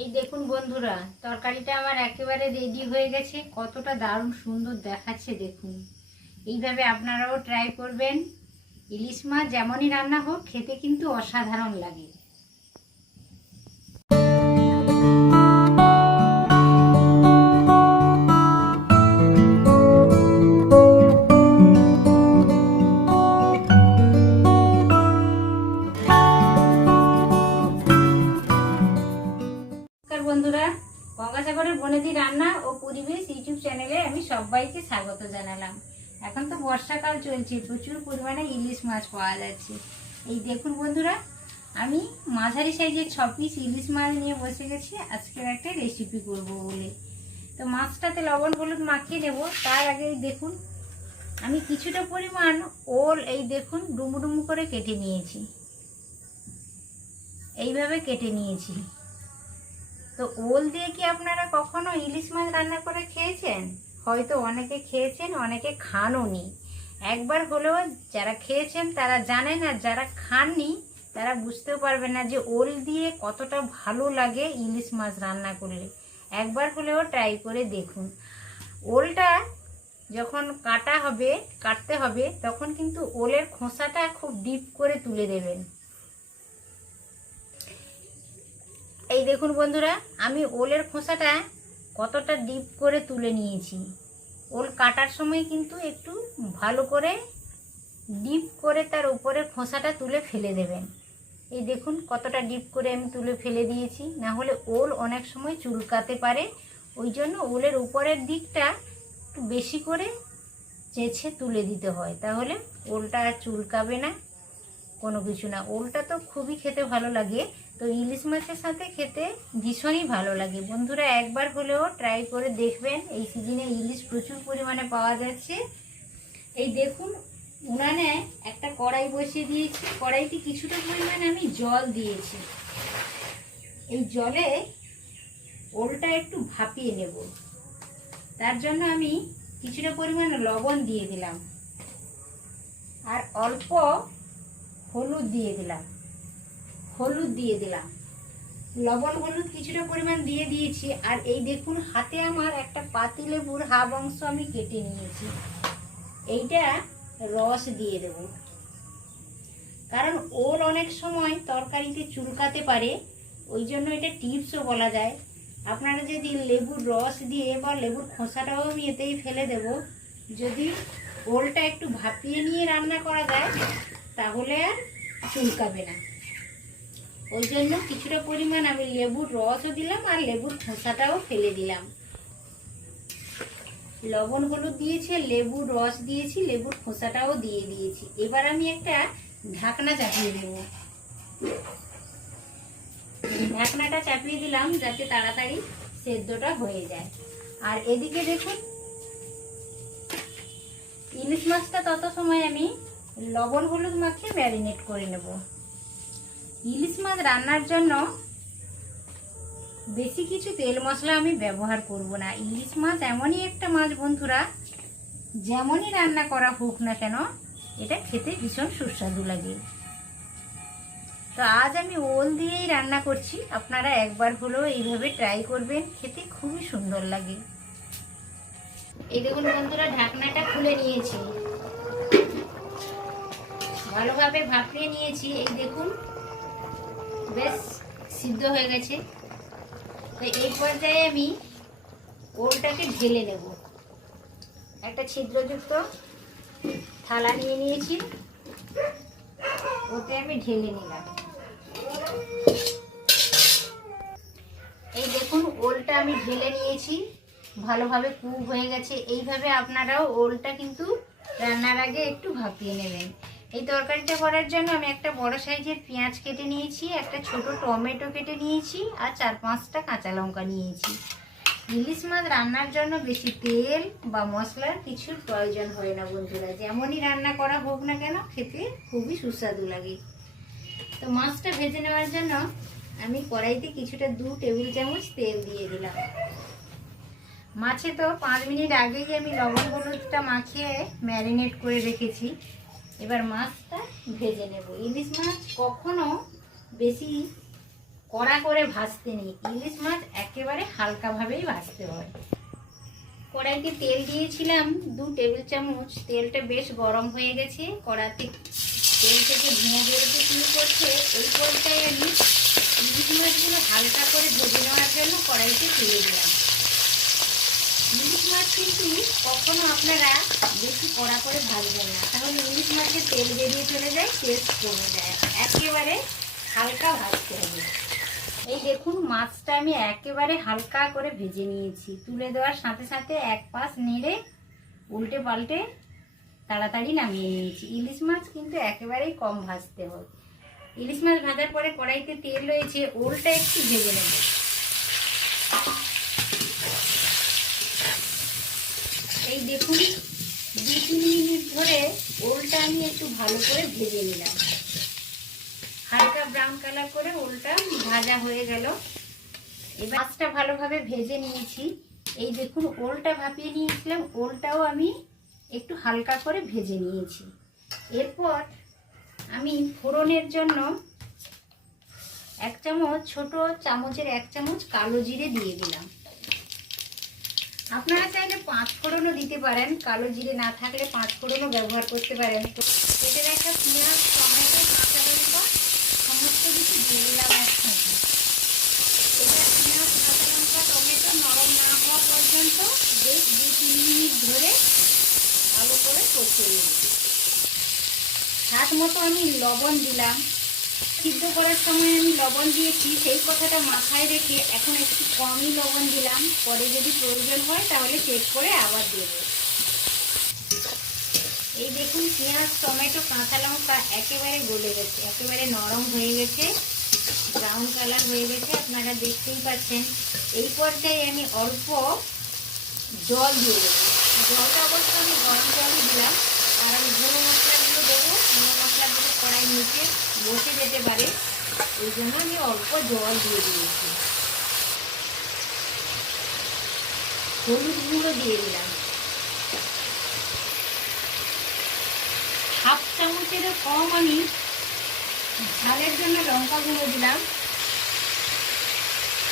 এই দেখুন বন্ধুরা, তরকারিটা আমার একেবারে রেডি হয়ে গেছে। কতটা দারুণ সুন্দর দেখাচ্ছে দেখুন। এইভাবে আপনারাও ট্রাই করবেন। ইলিশ মাছ যেমনই রান্না হোক, খেতে কিন্তু অসাধারণ লাগে। বন্ধুরা, গঙ্গাসাগরের বনেদি রান্না ও পরিবেশ ইউটিউব চ্যানেলে আমি সবাইকে স্বাগত জানালাম। এখন তো বর্ষাকাল চলছে, প্রচুর পরিমাণে ইলিশ মাছ পাওয়া যাচ্ছে। এই দেখুন বন্ধুরা, আমি মাঝারি সাইজের 6 পিস ইলিশ মাছ নিয়ে বসে গেছি আজকের একটা রেসিপি করব বলে। তো মাছটাতে লবণ হলুদ মাখিয়ে নেব। তার আগে দেখুন, আমি কিছুটা পরিমাণ ওল এই দেখুন ডুমু ডুমু করে কেটে নিয়েছি। এইভাবে কেটে নিয়েছি। তো ওল দিয়ে কি আপনারা কখনো ইলিশ মাছ রান্না করে খেয়েছেন? হয়তো অনেকে খেয়েছেন, অনেকে খানওনি। একবার হলেও যারা খেয়েছেন তারা জানেন, আর যারা খাননি তারা বুঝতেও পারবেন না যে ওল দিয়ে কতটা ভালো লাগে ইলিশ মাছ রান্না করলে। একবার হলেও ট্রাই করে দেখুন। ওলটা যখন কাটতে হবে তখন কিন্তু ওলের খোসাটা খুব ডিপ করে তুলে দেবেন। এই দেখুন বন্ধুরা, আমি ওলের খোসাটা কতটা ডিপ করে তুলে নিয়েছি। ওল কাটার সময় কিন্তু একটু ভালো করে ডিপ করে তার উপরের খোসাটা তুলে ফেলে দেবেন। এই দেখুন কতটা ডিপ করে আমি তুলে ফেলে দিয়েছি, না হলে ওল অনেক সময় চুলকাতে পারে। ওই জন্য ওলের উপরের দিকটা একটু বেশি করে চেঁচে তুলে দিতে হয়, তাহলে ওলটা আর চুলকাবে না, কোনো কিছু না। ওলটা তো খুবই খেতে ভালো লাগে, তো ইলিশ মাছের সাথে খেতে ভীষণই ভালো লাগে। বন্ধুরা একবার হলেও ট্রাই করে দেখবেন। এই সিজনে ইলিশ প্রচুর পরিমাণে পাওয়া যাচ্ছে। এই দেখুন, উনানে একটা কড়াই বসিয়ে দিয়েছি। কড়াইতে কিছুটা পরিমাণে আমি জল দিয়েছি। এই জলে ওলটা একটু ভাপিয়ে নেব। তার জন্য আমি কিছুটা পরিমাণে লবণ দিয়ে দিলাম, আর অল্প হলুদ দিয়ে দিলাম। লবণ হলুদ কিছুটা পরিমাণ দিয়ে দিয়েছি। আর এই দেখুন, হাতে আমার একটা পাতিলেবুর হাফ অংশ আমি কেটে নিয়েছি। এইটা রস দিয়ে দেব, কারণ ওল অনেক সময় তরকারিতে চুলকাতে পারে। ওই জন্য এটা টিপসও বলা যায়। আপনারা যদি লেবুর রস দিয়ে বা লেবুর খোসাটাও আমি এতেই ফেলে দেব, যদি ওলটা একটু ভাপিয়ে নিয়ে রান্না করা যায় তাহলে আর চুলকাবে না। ওই জন্য কিছুটা পরিমাণ আমি লেবুর রসও দিলাম, আর লেবুর খোসাটাও ফেলে দিলাম। লবণ হলুদ দিয়েছি, লেবুর রস দিয়েছি, লেবুর খোসাটাও দিয়ে দিয়েছি। এবার আমি একটা ঢাকনা চাপিয়ে দেব। ঢাকনাটা চাপিয়ে দিলাম যাতে তাড়াতাড়ি সেদ্ধটা হয়ে যায়। আর এদিকে দেখুন, ইলিশ মাছটা তত সময় আমি লবণ হলুদ মাখিয়ে ম্যারিনেট করে নেব। ইলিশ মাছ রান্নার জন্য বেশি কিছু তেল মশলা আমি ব্যবহার করব না। ইলিশ মাছ এমনই একটা মাছ বন্ধুরা, যেমনই রান্না করা হোক না কেন এটা খেতে ভীষণ সুস্বাদু লাগে। তো আজ আমি ওল দিয়েই রান্না করছি। আপনারা একবার হলেও এইভাবে ট্রাই করবেন, খেতে খুবই সুন্দর লাগে। এই দেখুন বন্ধুরা, ঢাকনাটা খুলে নিয়েছি, ভালোভাবে ভাপিয়ে নিয়েছি। এই দেখুন বেশ সিদ্ধ হয়ে গেছে। তো এই পর্যায়ে আমি ওলটাকে ঢেলে নেব। একটা ছিদ্রযুক্ত থালা নিয়ে নিয়েছি, ওতে আমি ঢেলে নিলাম। এই দেখুন ওলটা আমি ঢেলে নিয়েছি, ভালোভাবে কুক হয়ে গেছে। এইভাবে আপনারাও ওলটা কিন্তু রান্নার আগে একটু ভাপিয়ে নেবেন। এই তরকারিটা করার জন্য আমি একটা বড় সাইজের পেঁয়াজ কেটে নিয়েছি, একটা ছোট টমেটো কেটে নিয়েছি, আর 4-5টা কাঁচা লঙ্কা নিয়েছি। ইলিশ মাছ রান্নার জন্য বেশি তেল বা মশলার কিছুর প্রয়োজন হয় না বন্ধুরা, যেমনই রান্না করা হোক না কেন খেতে খুবই সুস্বাদু লাগে। তো মাছটা ভেজে নেওয়ার জন্য আমি কড়াইতে কিছুটা 2 টেবিল চামচ তেল দিয়ে দিলাম। মাছে তো 5 মিনিট আগেই আমি লবণ হলুদটা মাখিয়ে ম্যারিনেট করে রেখেছি। এবার মাছটা ভেজে নেব। ইলিশ মাছ কখনো বেশি কড়া করে ভাজতে নেই, ইলিশ মাছ একেবারে হালকাভাবেই ভাজতে হয়। কড়াইতে তেল দিয়েছিলাম 2 টেবিল চামচ। তেলটা বেশ গরম হয়ে গেছে, কড়াতে তেল থেকে ধোঁয়া বেরোতে শুরু করছে। এই পর্যায়ে আমি ইলিশ মাছগুলো হালকা করে ভেজে নেওয়ার জন্য কড়াইতে তুলে দিলাম। ইলিশ মাছ কিন্তু কখনো আপনারা বেশি কড়া করে ভাজবেন না, তাহলে ইলিশ মাছের তেল বেরিয়ে চলে যায়, টেস্ট কমে যায়। একেবারে হালকা ভাজতে হবে। এই দেখুন মাছটা আমি একেবারে হালকা করে ভেজে নিয়েছি। তুলে দেওয়ার সাথে সাথে এক পাশ নেড়ে উল্টে পাল্টে তাড়াতাড়ি নামিয়ে নিয়েছি। ইলিশ মাছ কিন্তু একেবারেই কম ভাজতে হয়। ইলিশ মাছ ভাজার পরে কড়াইতে তেল রয়েছে, ওলটা একটু ভেজে নেব। এই দেখুন 2-3 মিনিট ধরে ওলটা আমি একটু ভালো করে ভেজে নিলাম। হালকা ব্রাউন কালার করে ওলটা ভাজা হয়ে গেল। এবার মাছটা ভালোভাবে ভেজে নিয়েছি। এই দেখুন ওলটা ভাপিয়ে নিয়েছিলাম, ওলটাও আমি একটু হালকা করে ভেজে নিয়েছি। এরপর আমি ফোড়নের জন্য 1 চামচ, ছোট চামচের 1 চামচ কালো জিরে দিয়ে দিলাম। আপনারা চাইলে 5 ফোড়নও দিতে পারেন, কালো জিরে না থাকলে 5 ফোড়নও ব্যবহার করতে পারেন। তো কেটে রাখা পেঁয়াজ, টমেটো, কাঁচা লঙ্কা সমস্ত কিছু দিয়ে দিলাম একসাথে। এটা পেঁয়াজ, কাঁচা লঙ্কা, টমেটো নরম না হওয়া পর্যন্ত বেশ 2-3 মিনিট ধরে ভালো করে কষিয়ে নেব। স্বাদ মতো আমি লবণ দিলাম। সিদ্ধ করার সময় আমি লবণ দিয়েছি, সেই কথাটা মাথায় রেখে এখন একটু কমই লবণ দিলাম। পরে যদি প্রয়োজন হয় তাহলে চেক করে আবার দেব। এই দেখুন পেঁয়াজ, টমেটো, কাঁচা লঙ্কা একেবারে গলে গেছে, একেবারে নরম হয়ে গেছে, ব্রাউন কালার হয়ে গেছে, আপনারা দেখতেই পাচ্ছেন। এই পর্যায়ে আমি অল্প জল দিয়ে দেবো। জলটা অবশ্য আমি গরম জলই দিলাম, কারণ গুঁড়ো মশলাগুলো দেবো, গুঁড়ো মশলাগুলো কড়াই নিচে বসে যেতে পারে, এই জন্য আমি অল্প জল দিয়ে দিয়েছি। হলুদ গুঁড়ো দিয়ে দিলাম, 1/2 চামচেরও কম আমি ঝালের জন্য লঙ্কা গুঁড়ো দিলাম।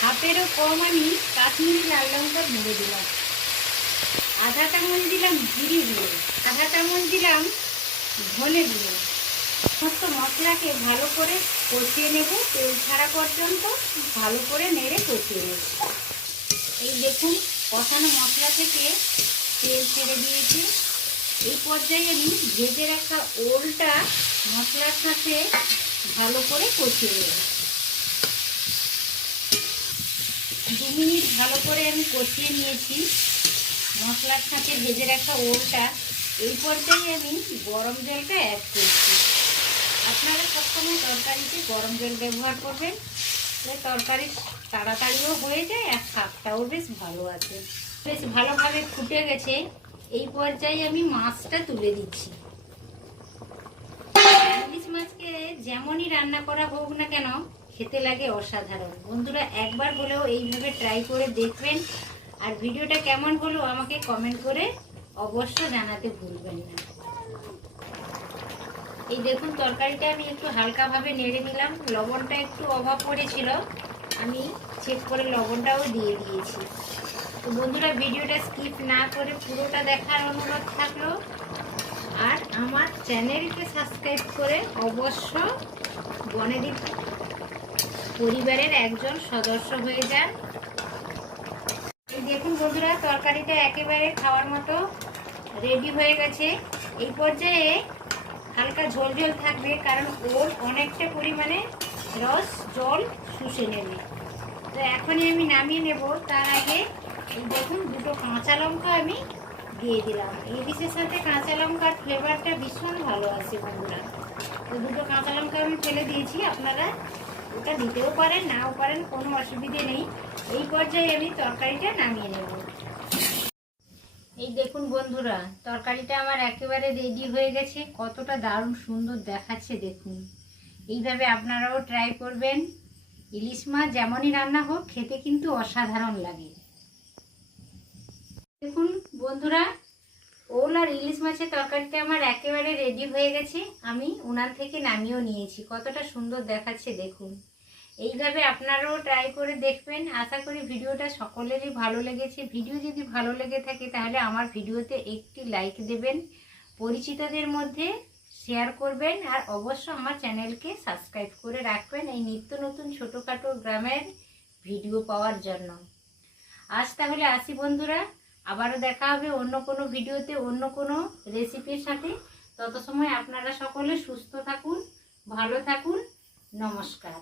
1/2-এরও কম আমি কাশ্মীরি লাল লঙ্কা গুঁড়ো দিলাম। 1/2 চামচ দিলাম জিরে গুঁড়ো, 1/2 চামচ দিলাম ধনে গুঁড়ো। সমস্ত মশলাকে ভালো করে কষিয়ে নেব, তেল ছাড়া পর্যন্ত ভালো করে নেড়ে কষিয়ে নেব। এই দেখুন কষানো মশলা থেকে তেল ছেড়ে দিয়েছি। এই পর্যায়ে আমি ভেজে রাখা ওলটা মশলার সাথে ভালো করে কষিয়ে নেব। 2 মিনিট ভালো করে আমি কষিয়ে নিয়েছি মশলার সাথে ভেজে রাখা ওলটা। এই পর্যায়ে আমি গরম জলটা অ্যাড করছি। আপনারা সবসময় তরকারিতে গরম জল ব্যবহার করবেন, তাহলে তরকারি তাড়াতাড়িও হয়ে যায় আর স্বাদটাও বেশ ভালো আছে। বেশ ভালোভাবে ফুটে গেছে। এই পর্যায়ে আমি মাছটা তুলে দিচ্ছি। ইলিশ মাছকে যেমনই রান্না করা হোক না কেন খেতে লাগে অসাধারণ। বন্ধুরা একবার হলেও এইভাবে ট্রাই করে দেখবেন, আর ভিডিওটা কেমন হলো আমাকে কমেন্ট করে অবশ্য জানাতে ভুলবেন না। এই দেখুন তরকারিটা আমি একটু হালকাভাবে নেড়ে নিলাম। লবণটা একটু অভাব পড়েছিল, আমি চেক করে লবণটাও দিয়ে দিয়েছি। তো বন্ধুরা ভিডিওটা স্কিপ না করে পুরোটা দেখার অনুরোধ থাকলো, আর আমার চ্যানেলকে সাবস্ক্রাইব করে অবশ্য বনেদি পরিবারের একজন সদস্য হয়ে যান। এই দেখুন বন্ধুরা তরকারিটা একেবারে খাওয়ার মতো রেডি হয়ে গেছে। এই পর্যায়ে হালকা ঝোল ঝোল থাকবে, কারণ ওর অনেকটা পরিমাণে রস জল শুষে নেবে। তো এখনই আমি নামিয়ে নেব। তার আগে এই দেখুন 2টো কাঁচা লঙ্কা আমি দিয়ে দিলাম। ইলিশের সাথে কাঁচা লঙ্কার ফ্লেভারটা ভীষণ ভালো আসে বন্ধুরা। তো 2টো কাঁচা লঙ্কা আমি ফেলে দিয়েছি, আপনারা ওটা দিতেও পারেন নাও পারেন, কোনো অসুবিধে নেই। এই পর্যায়ে আমি তরকারিটা নামিয়ে নেব। এই দেখুন বন্ধুরা তরকারিটা আমার একেবারে রেডি হয়ে গেছে। কতটা দারুণ সুন্দর দেখাচ্ছে দেখুন। এইভাবে আপনারাও ট্রাই করবেন। ইলিশ মাছ যেমনই রান্না হোক খেতে কিন্তু অসাধারণ লাগে। দেখুন বন্ধুরা ওল আর ইলিশ মাছের তরকারিটা আমার একেবারে রেডি হয়ে গেছে। আমি উনান থেকে নামিয়েও নিয়েছি। কতটা সুন্দর দেখাচ্ছে দেখুন। এইভাবে আপনারাও ট্রাই করে দেখবেন। আশা করি ভিডিওটা সকলেরই ভালো লেগেছে। ভিডিও যদি ভালো লেগে থাকে তাহলে আমার ভিডিওতে একটি লাইক দেবেন, পরিচিতদের মধ্যে শেয়ার করবেন, আর অবশ্য আমার চ্যানেলকে সাবস্ক্রাইব করে রাখবেন এই নিত্য নতুন ছোটোখাটো গ্রামের ভিডিও পাওয়ার জন্য। আজ তাহলে আসি বন্ধুরা, আবারও দেখা হবে অন্য কোনো ভিডিওতে অন্য কোনো রেসিপির সাথে। তত সময় আপনারা সকলে সুস্থ থাকুন, ভালো থাকুন। নমস্কার।